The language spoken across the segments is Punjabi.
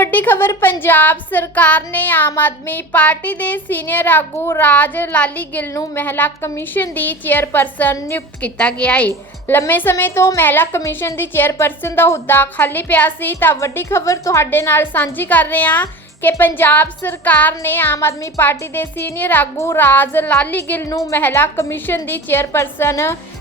ਵੱਡੀ ਖਬਰ, ਪੰਜਾਬ ਸਰਕਾਰ ਨੇ ਆਮ ਆਦਮੀ ਪਾਰਟੀ ਦੇ ਸੀਨੀਅਰ ਆਗੂ ਰਾਜ ਲਾਲੀ ਗਿੱਲ ਨੂੰ ਮਹਿਲਾ ਕਮਿਸ਼ਨ ਦੀ ਚੇਅਰਪਰਸਨ ਨਿਯੁਕਤ ਕੀਤਾ ਗਿਆ ਹੈ ਲੰਮੇ ਸਮੇਂ ਤੋਂ ਮਹਿਲਾ ਕਮਿਸ਼ਨ ਦੀ ਚੇਅਰਪਰਸਨ ਦਾ ਅਹੁਦਾ ਖਾਲੀ ਪਿਆ ਸੀ। ਤਾਂ ਵੱਡੀ ਖਬਰ ਤੁਹਾਡੇ ਨਾਲ ਸਾਂਝੀ ਕਰ ਰਹੇ ਹਾਂ ਕਿ ਪੰਜਾਬ ਸਰਕਾਰ ਨੇ ਆਮ ਆਦਮੀ ਪਾਰਟੀ ਦੇ ਸੀਨੀਅਰ ਆਗੂ ਰਾਜ ਲਾਲੀ ਗਿੱਲ ਨੂੰ ਮਹਿਲਾ ਕਮਿਸ਼ਨ ਦੀ ਚੇਅਰਪਰਸਨ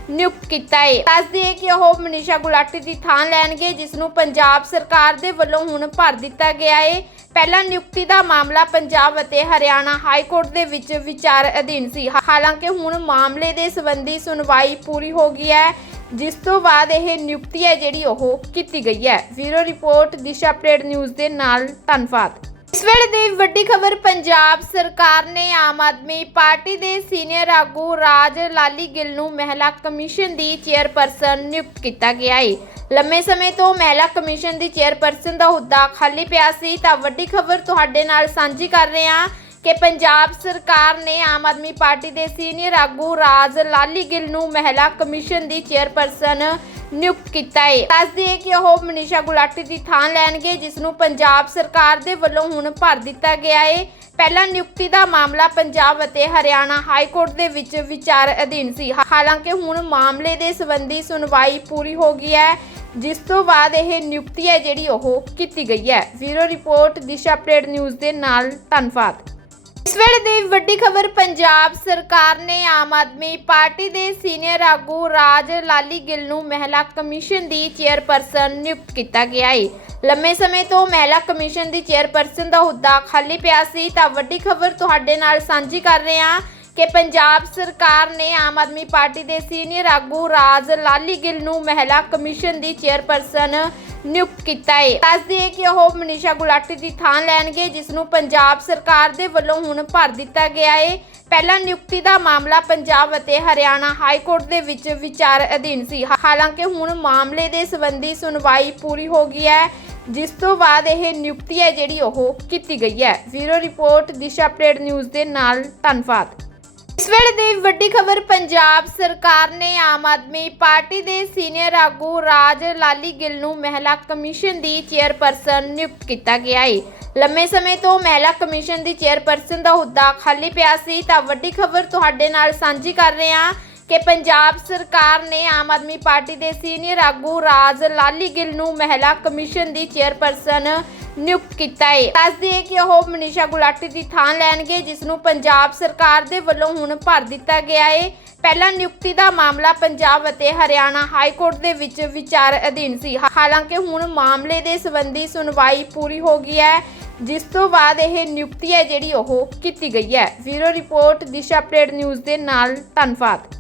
ਨਿਯੁਕਤ ਕੀਤਾ ਹੈ ਦੱਸਦੀ ਹੈ ਕਿ ਉਹ ਮਨੀਸ਼ਾ ਗੁਲਾਟੀ ਦੀ ਥਾਂ ਲੈਣਗੇ ਜਿਸ ਨੂੰ ਪੰਜਾਬ ਸਰਕਾਰ ਦੇ ਵੱਲੋਂ ਹੁਣ ਭਰ ਦਿੱਤਾ ਗਿਆ ਹੈ ਪਹਿਲਾਂ ਨਿਯੁਕਤੀ ਦਾ ਮਾਮਲਾ ਪੰਜਾਬ ਅਤੇ ਹਰਿਆਣਾ ਹਾਈ ਕੋਰਟ ਦੇ ਵਿੱਚ ਵਿਚਾਰ ਅਧੀਨ ਸੀ। ਹਾਲਾਂਕਿ ਹੁਣ ਮਾਮਲੇ ਦੇ ਸੰਬੰਧੀ ਸੁਣਵਾਈ ਪੂਰੀ ਹੋ ਗਈ ਹੈ, ਜਿਸ ਤੋਂ ਬਾਅਦ ਇਹ ਨਿਯੁਕਤੀ ਹੈ ਜਿਹੜੀ ਉਹ ਕੀਤੀ ਗਈ ਹੈ। ਵੀਰੋ ਰਿਪੋਰਟ, ਦਿਸ਼ਾ ਅਪਡੇਟ ਨਿਊਜ਼ ਦੇ ਨਾਲ ਧੰਨਵਾਦ। ਇਸ ਵੇਲੇ ਦੀ ਵੱਡੀ ਖਬਰ ਪੰਜਾਬ ਸਰਕਾਰ ਨੇ ਆਮ ਆਦਮੀ ਪਾਰਟੀ ਦੇ ਸੀਨੀਅਰ ਆਗੂ ਰਾਜ ਲਾਲੀ ਗਿੱਲ ਨੂੰ ਮਹਿਲਾ ਕਮਿਸ਼ਨ ਦੀ ਚੇਅਰਪਰਸਨ ਨਿਯੁਕਤ ਕੀਤਾ ਗਿਆ ਹੈ ਲੰਮੇ ਸਮੇਂ ਤੋਂ ਮਹਿਲਾ ਕਮਿਸ਼ਨ ਦੀ ਚੇਅਰਪਰਸਨ ਦਾ ਅਹੁਦਾ ਖਾਲੀ ਪਿਆ ਸੀ। ਤਾਂ ਵੱਡੀ ਖਬਰ ਤੁਹਾਡੇ ਨਾਲ ਸਾਂਝੀ ਕਰ ਰਹੇ ਹਾਂ ਕਿ ਪੰਜਾਬ ਸਰਕਾਰ ਨੇ ਆਮ ਆਦਮੀ ਪਾਰਟੀ ਦੇ ਸੀਨੀਅਰ ਆਗੂ ਰਾਜ ਲਾਲੀ ਗਿੱਲ ਨੂੰ ਮਹਿਲਾ ਕਮਿਸ਼ਨ ਦੀ ਚੇਅਰਪਰਸਨ ਨਿਯੁਕਤ ਕੀਤਾ ਹੈ ਦੱਸਦੀ ਹੈ ਕਿ ਉਹ ਮਨੀਸ਼ਾ ਗੁਲਾਟੀ ਦੀ ਥਾਂ ਲੈਣਗੇ, ਜਿਸ ਨੂੰ ਪੰਜਾਬ ਸਰਕਾਰ ਦੇ ਵੱਲੋਂ ਹੁਣ ਭਰ ਦਿੱਤਾ ਗਿਆ ਹੈ ਪਹਿਲਾਂ ਨਿਯੁਕਤੀ ਦਾ ਮਾਮਲਾ ਪੰਜਾਬ ਅਤੇ ਹਰਿਆਣਾ ਹਾਈ ਕੋਰਟ ਦੇ ਵਿੱਚ ਵਿਚਾਰ ਅਧੀਨ ਸੀ। ਹਾਲਾਂਕਿ ਹੁਣ ਮਾਮਲੇ ਦੇ ਸੰਬੰਧੀ ਸੁਣਵਾਈ ਪੂਰੀ ਹੋ ਗਈ ਹੈ, ਜਿਸ ਤੋਂ ਬਾਅਦ ਇਹ ਨਿਯੁਕਤੀ ਹੈ ਜਿਹੜੀ ਉਹ ਕੀਤੀ ਗਈ ਹੈ। ਵੀਰੋ ਰਿਪੋਰਟ, ਦਿਸ਼ਾ ਅਪਡੇਟ ਨਿਊਜ਼ ਦੇ ਨਾਲ ਧੰਨਵਾਦ। ਇਸ ਵੇਲੇ ਦੀ ਵੱਡੀ ਖਬਰ ਪੰਜਾਬ ਸਰਕਾਰ ਨੇ ਆਮ ਆਦਮੀ ਪਾਰਟੀ ਦੇ ਸੀਨੀਅਰ ਆਗੂ ਰਾਜ ਲਾਲੀ ਗਿੱਲ ਨੂੰ ਮਹਿਲਾ ਕਮਿਸ਼ਨ ਦੀ ਚੇਅਰਪਰਸਨ ਨਿਯੁਕਤ ਕੀਤਾ ਗਿਆ ਹੈ ਲੰਮੇ ਸਮੇਂ ਤੋਂ ਮਹਿਲਾ ਕਮਿਸ਼ਨ ਦੀ ਚੇਅਰਪਰਸਨ ਦਾ ਅਹੁਦਾ ਖਾਲੀ ਪਿਆ ਸੀ, ਤਾਂ ਵੱਡੀ ਖਬਰ ਤੁਹਾਡੇ ਨਾਲ ਸਾਂਝੀ ਕਰ ਰਹੇ ਹਾਂ ਕਿ ਪੰਜਾਬ ਸਰਕਾਰ ਨੇ ਆਮ ਆਦਮੀ ਪਾਰਟੀ ਦੇ ਸੀਨੀਅਰ ਆਗੂ ਰਾਜ ਲਾਲੀ ਗਿੱਲ ਨੂੰ ਮਹਿਲਾ ਕਮਿਸ਼ਨ ਦੀ ਚੇਅਰਪਰਸਨ ਨਿਯੁਕਤ ਕੀਤਾ ਹੈ ਦੱਸਦੀ ਹੈ ਕਿ ਉਹ ਮਨੀਸ਼ਾ ਗੁਲਾਟੀ ਦੀ ਥਾਂ ਲੈਣਗੇ, ਜਿਸ ਨੂੰ ਪੰਜਾਬ ਸਰਕਾਰ ਦੇ ਵੱਲੋਂ ਹੁਣ ਭਰ ਦਿੱਤਾ ਗਿਆ ਹੈ ਪਹਿਲਾਂ ਨਿਯੁਕਤੀ ਦਾ ਮਾਮਲਾ ਪੰਜਾਬ ਅਤੇ ਹਰਿਆਣਾ ਹਾਈ ਕੋਰਟ ਦੇ ਵਿੱਚ ਵਿਚਾਰ ਅਧੀਨ ਸੀ। ਹਾਲਾਂਕਿ ਹੁਣ ਮਾਮਲੇ ਦੇ ਸੰਬੰਧੀ ਸੁਣਵਾਈ ਪੂਰੀ ਹੋ ਗਈ ਹੈ, ਜਿਸ ਤੋਂ ਬਾਅਦ ਇਹ ਨਿਯੁਕਤੀ ਹੈ ਜਿਹੜੀ ਉਹ ਕੀਤੀ ਗਈ ਹੈ। ਵੀਰੋ ਰਿਪੋਰਟ, ਦਿਸ਼ਾ ਅਪਡੇਟ ਨਿਊਜ਼ ਦੇ ਨਾਲ ਧੰਨਵਾਦ। ਵੇਲੇ ਦੀ ਵੱਡੀ ਖਬਰ, ਪੰਜਾਬ ਸਰਕਾਰ ਨੇ ਆਮ ਆਦਮੀ ਪਾਰਟੀ ਦੇ ਸੀਨੀਅਰ ਆਗੂ ਰਾਜ ਲਾਲੀ ਗਿੱਲ ਨੂੰ ਮਹਿਲਾ ਕਮਿਸ਼ਨ ਦੀ ਚੇਅਰਪਰਸਨ ਨਿਯੁਕਤ ਕੀਤਾ ਗਿਆ ਹੈ ਲੰਮੇ ਸਮੇਂ ਤੋਂ ਮਹਿਲਾ ਕਮਿਸ਼ਨ ਦੀ ਚੇਅਰਪਰਸਨ ਦਾ ਅਹੁਦਾ ਖਾਲੀ ਪਿਆ ਸੀ। ਤਾਂ ਵੱਡੀ ਖਬਰ ਤੁਹਾਡੇ ਨਾਲ ਸਾਂਝੀ ਕਰ ਰਹੇ ਹਾਂ। ਕਿ ਪੰਜਾਬ ਸਰਕਾਰ ਨੇ ਆਮ ਆਦਮੀ ਪਾਰਟੀ ਦੇ ਸੀਨੀਅਰ ਆਗੂ ਰਾਜ ਲਾਲੀ ਗਿੱਲ ਨੂੰ ਮਹਿਲਾ ਕਮਿਸ਼ਨ ਦੀ ਚੇਅਰਪਰਸਨ ਨਿਯੁਕਤ ਕੀਤਾ ਹੈ। ਦੱਸਦੀ ਹੈ ਕਿ ਉਹ ਮਨੀਸ਼ਾ ਗੁਲਾਟੀ ਦੀ ਥਾਂ ਲੈਣਗੇ, ਜਿਸ ਨੂੰ ਪੰਜਾਬ ਸਰਕਾਰ ਦੇ ਵੱਲੋਂ ਹੁਣ ਭਰ ਦਿੱਤਾ ਗਿਆ ਹੈ। ਪਹਿਲਾਂ ਨਿਯੁਕਤੀ ਦਾ ਮਾਮਲਾ ਪੰਜਾਬ ਅਤੇ ਹਰਿਆਣਾ ਹਾਈ ਕੋਰਟ ਦੇ ਵਿੱਚ ਵਿਚਾਰ ਅਧੀਨ ਸੀ। ਹਾਲਾਂਕਿ ਹੁਣ ਮਾਮਲੇ ਦੇ ਸੰਬੰਧੀ ਸੁਣਵਾਈ ਪੂਰੀ ਹੋ ਗਈ ਹੈ, ਜਿਸ ਤੋਂ ਬਾਅਦ ਇਹ ਨਿਯੁਕਤੀ ਹੈ ਜਿਹੜੀ ਉਹ ਕੀਤੀ ਗਈ ਹੈ। ਵੀਰੋ ਰਿਪੋਰਟ, ਦਿਸ਼ਾ ਅਪਡੇਟ ਨਿਊਜ਼ ਦੇ ਨਾਲ ਧੰਨਵਾਦ।